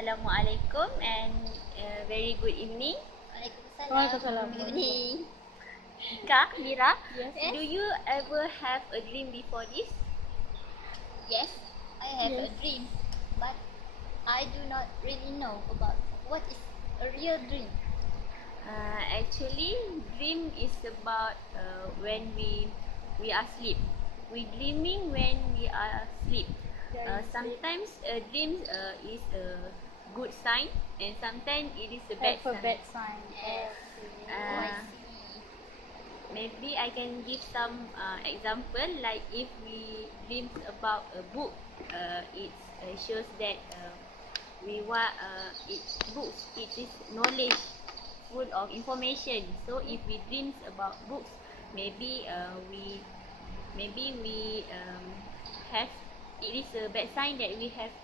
Assalamualaikum and very good evening. Waalaikumsalam. Good evening. Kak, Mira, Yes. do you ever have a dream before this? Yes, I have a Yes. dream, but I do not really know about what is a real dream. Actually, dream is about when we are asleep. We dreaming when we are asleep. Sometimes a dream is a good sign, and sometimes it is a bad sign. Alphabet sign. Yes. Uh, I see. Maybe I can give some example, like if we dream about a book, it shows that we want it books. It is knowledge, full of information. So if we dreams about books, maybe we have it is a bad sign that we have.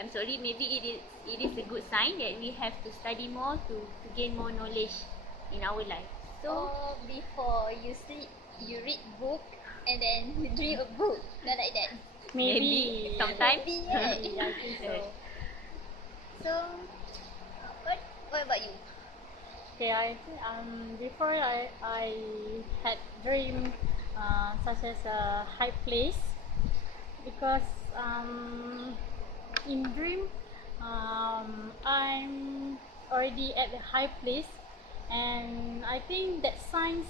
I'm sorry. Maybe it is a good sign that we have to study more to gain more knowledge in our life. So. So before you sleep, you read book and then you dream a book. Not like that. Maybe sometimes. Maybe, yeah. I think so. So, what about you? Okay, I think before I had dream such as a high place because in dream I'm already at the high place, and I think that signs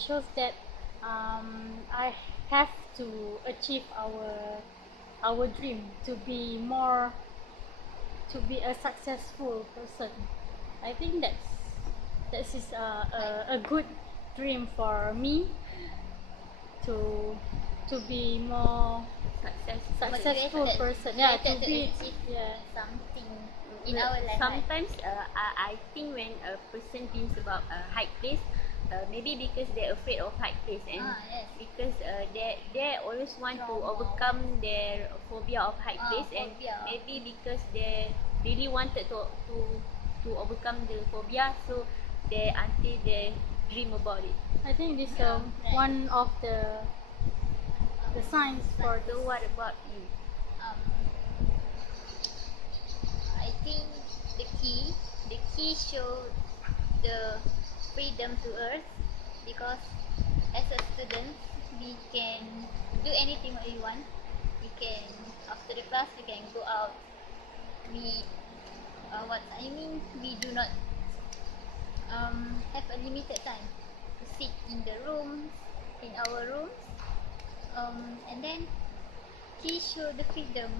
shows that I have to achieve our dream to be more, to be a successful person. I think that is a good dream for me to be more successful Motivated. person. Yeah, to Motivated be achieve something in Well, our life. sometimes I think when a person thinks about a high place, maybe because they're afraid of high place, and Yes. because they always want to Trauma. overcome their phobia of high place, and Phobia. maybe because they really wanted to overcome the phobia, so until they dream about it. I think this Yeah, right. one of the signs for So what about you? Um, I think the key show the freedom to earth, because as a student we can do anything what we want. We can, after the class we can go out. We we do not have a limited time to sit in the rooms, in our rooms, and then key show the freedom.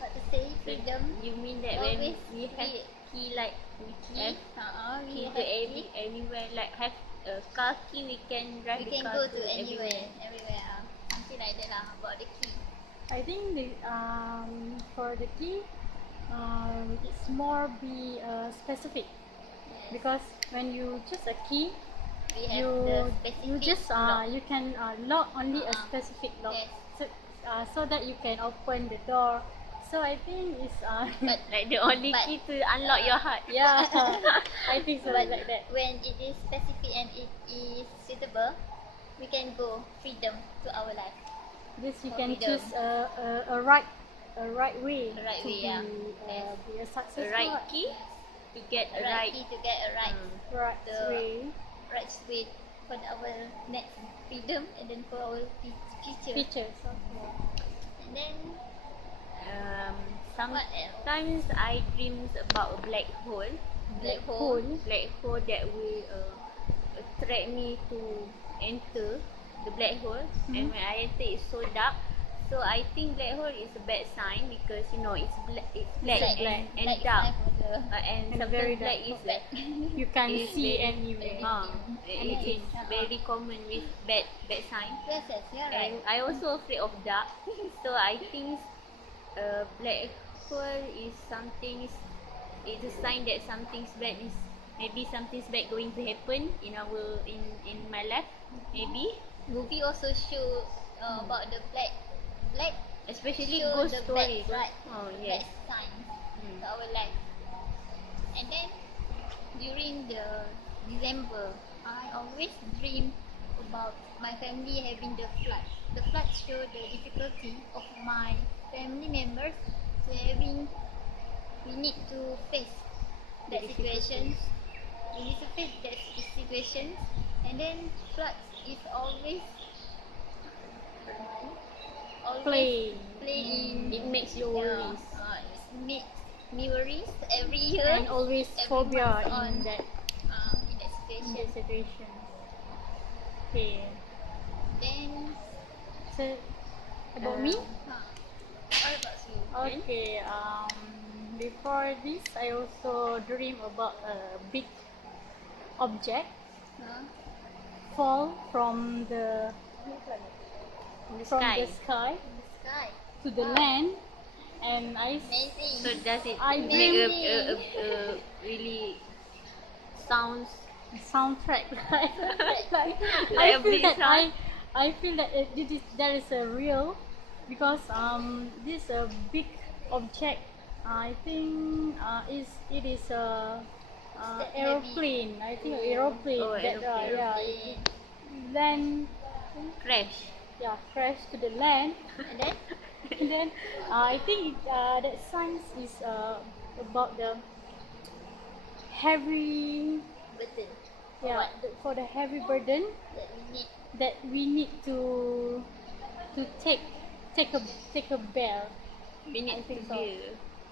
What to say? Freedom. You mean that when Always we have be- key, like we have We key have to key. anywhere, like have a car key, we can drive We the can car go to to anywhere, everywhere. something like that lah. About the key. I think the for the key it's more be specific, Yes. because when you choose a key, We have you the specific you just lock. you can lock only a Uh-uh. specific lock, Yes. so that you can open the door. So I think it's But Like the only But- key to unlock your heart. yeah, I think so, but like that. when it is specific and it is suitable, we can go freedom to our life. This you for can freedom. choose a right way A right to way, yeah. Yes. be a successful The right key to get a right. Key to get a right right the- way. right way for our next freedom, and then for our future. Features. Okay. And then What else? Sometimes I dreams about a black hole. black hole. Black hole that will attract me to enter the black hole, and when I enter it's so dark. So I think black hole is a bad sign, because it's black and Black dark, sign for the and And sometimes very black dark. is like You can't It's see very- anywhere. it Anything. is very common with bad sign. Yes, you're right. And I also afraid of dark. So I think black hole is something. It's a sign that something's bad is, maybe something's bad going to happen in my life. Maybe, Movie also show about the black especially show ghost the stories. bad Oh yes. sign to our life. And then during the December, I always dream about my family having the flood. The flood show the difficulty of my family members to having we need to face that situation. We need to face that situation, and then floods is always Play. in. It makes you Yeah, worries. it makes me worries every year. And always every phobia month on, in that in that situation. situation. Okay. Then So about me? what about you? Okay. Before this, I also dream about a big object Huh? fall from the In the from sky. the sky The sky. to the land, and Amazing. So does it I make a dream- really sounds soundtrack. Like, like I a feel big that sound? I feel that there is a real, because this a big object. I think it is a that aeroplane. I think aeroplane. Oh, that aeroplane. yeah, Aeroplane. then crash. yeah, crash to the land. And then And then I think that science is about the heavy, button yeah, for the heavy burden that we need. that we need to take a bear. We need I to think so. do.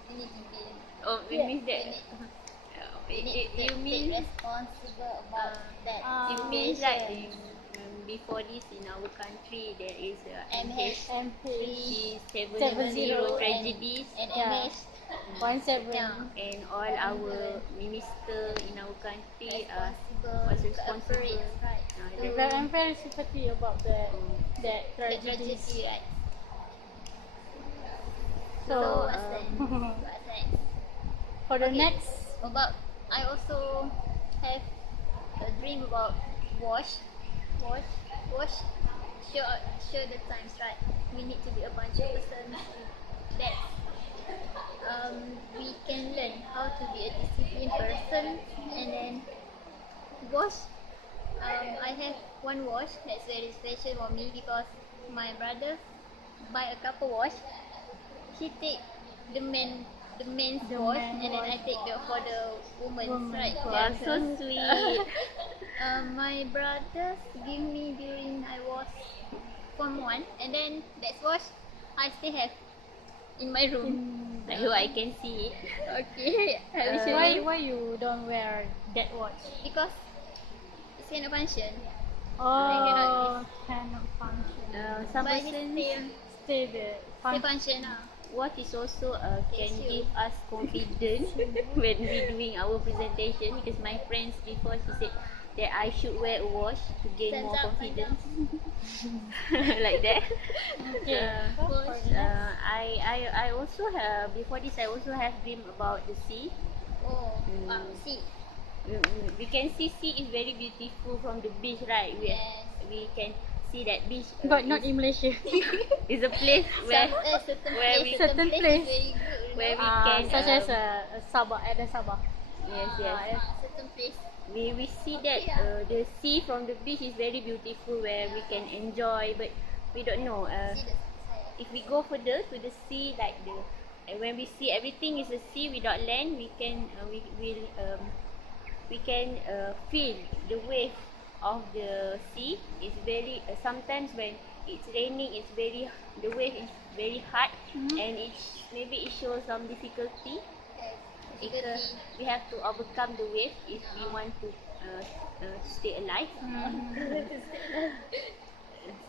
We need to be. Oh, it Yeah. means that. We need to You mean take responsible about that. it Uh, means like situation. before this in our country there is MH MH 770 70 tragedies and Yeah. MH. 17. Yeah. and all our minister in our country was Responsible to responsible. operate, right? I'm very sympathy about that The tragedies. tragedy, right? So what's next? for the Okay. next, About I also have a dream about wash. Show the times, right? We need to be a bunch of persons that we can learn how to be a disciplined person, and then wash. I have one wash that's very special for me because my brother buy a couple wash. He take the men's The wash, men and then I wash. take for the women's, Women's right? Wow, so sweet. My brothers give me during I was Form 1, and then that wash I still have in my room. I hope I can see it. Okay, I will show you. why you don't wear that watch? Because it's kind of function. Oh, cannot function. Some But it's persons Stay the still function now. what is also can Thank you. give us confidence when we doing our presentation, because my friends before she said that I should wear a watch to gain Stands more up, confidence. Like that. Okay. Wash. I also have before this I also have dream about the sea. Oh, see. We can see sea is very beautiful from the beach, right? Yes. We can see that beach. But not in Malaysia. is a place where Certain where place, we- Certain place place. is very good. where we Ah, can such as Sabah, at the Sabah. yes. Certain place. We see that the sea from the beach is very beautiful where we can enjoy, but we don't know See the sunset. if we go further to the sea, like when we see everything is a sea without land, we can we can feel the wave of the sea. It's very sometimes when it's raining, it's very the wave is very hard, and maybe it shows some difficulty. Yes. Because we have to overcome the wave if we want to stay alive.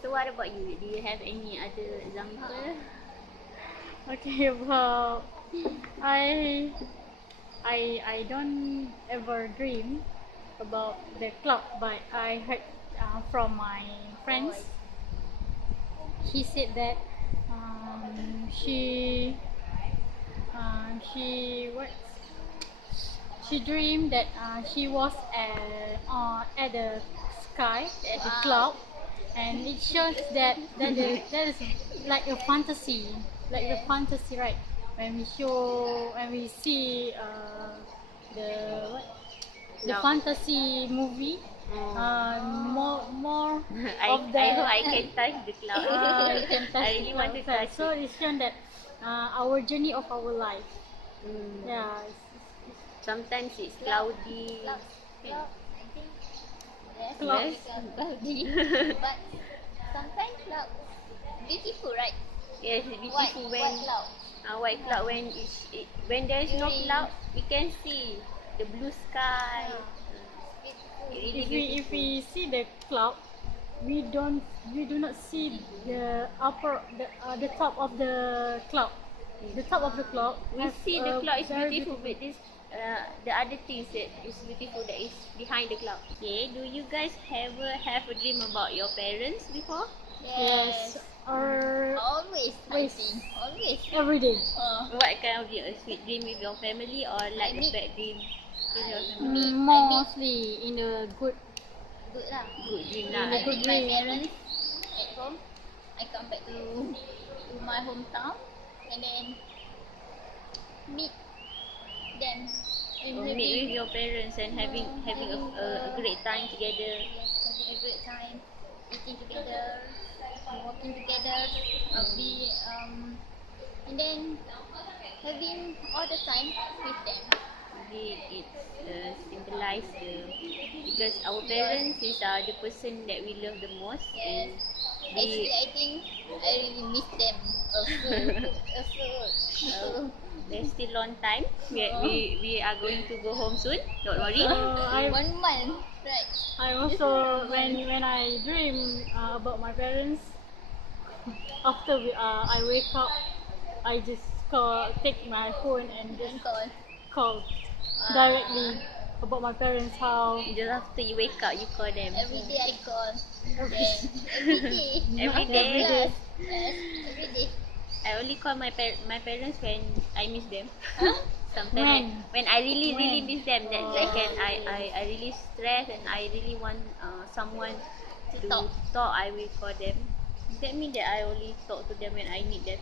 So what about you? Do you have any other example? Okay, well, I don't ever dream about the cloud, but I heard from my friends. She said that she dreamed that she was at the sky, at the cloud, and it shows that that is like a fantasy, right? When we see the No. fantasy movie, more I of the hope I can touch the cloud. you can touch I really want to the cloud. touch So it. it's shown that our journey of our life, Yeah. Sometimes it's cloudy. Clouds. Clouds. I think yes, Clouds. cloudy. But sometimes clouds beautiful, right? Yes, it's White, beautiful white when cloud. white cloud when there is no During- cloud, we can see the blue sky. Beautiful. It's really If beautiful. we see the cloud, we do not see the top of the cloud. The top of the cloud. We has see the a cloud is very beautiful, but this the other things that is beautiful that is behind the cloud. Okay, do you guys ever have a dream about your parents before? Yes. Or Always, I Always. think. Always. every day. What kind of dream? A sweet dream with your family or like a need- bad dream with your family? Mostly in a good. Good lah. Good dream I lah. meet my parents at home. I come back to my hometown and then meet them. And Or meet with your parents and having a great time together. Yes, having a great time, eating together, walking together, and then having all the time with them. Maybe it symbolize because our parents is the person that we love the most, and Actually, I think I really miss them also. there's still long time. We are going to go home soon. Don't worry. I 1 month, right? I also when I dream about my parents, after I wake up, I just take my phone and just call directly about my parents how Just after you wake up, you call them. Every day I call. Yes. Every day. Every Every day. day. Yes, every day. I only call my parents when I miss them. Huh? Sometimes when I really When? miss them, that like I really stress and I really want someone to talk. I will call them. Does that mean that I only talk to them when I need them?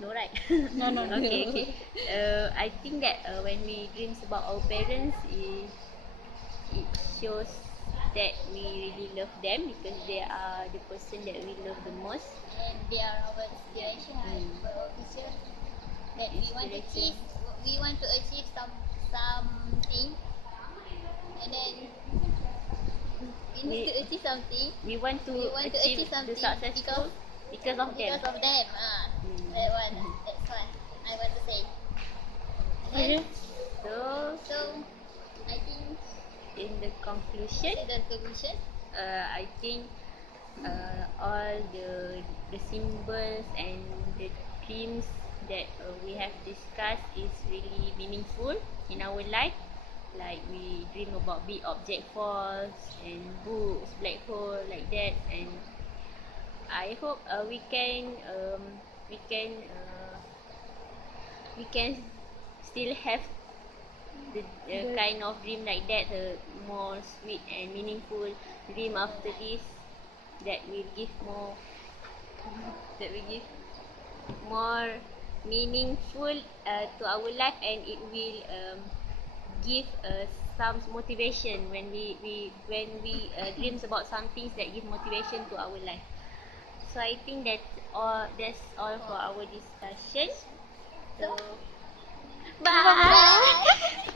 No, right? No. Okay. I think that when we dreams about our parents, it shows that we really love them because they are the person that we love the most. And they are our inspiration for our future. That we want to achieve. We want to achieve something. And then we need to achieve something. We want to We want to achieve achieve something the successful because of them. Because of them. That one. That's what I want to say. okay. So, I think in the conclusion, to the conclusion. I think all the symbols and the dreams that we have discussed is really meaningful in our life. Like we dream about big object falls and books, black hole like that, and I hope we can still have the kind of dream like that, more sweet and meaningful dream after this that will give more meaningful to our life, and it will give some motivation when we dreams about some things that give motivation to our life. So I think that's all for our discussion. So bye. Bye.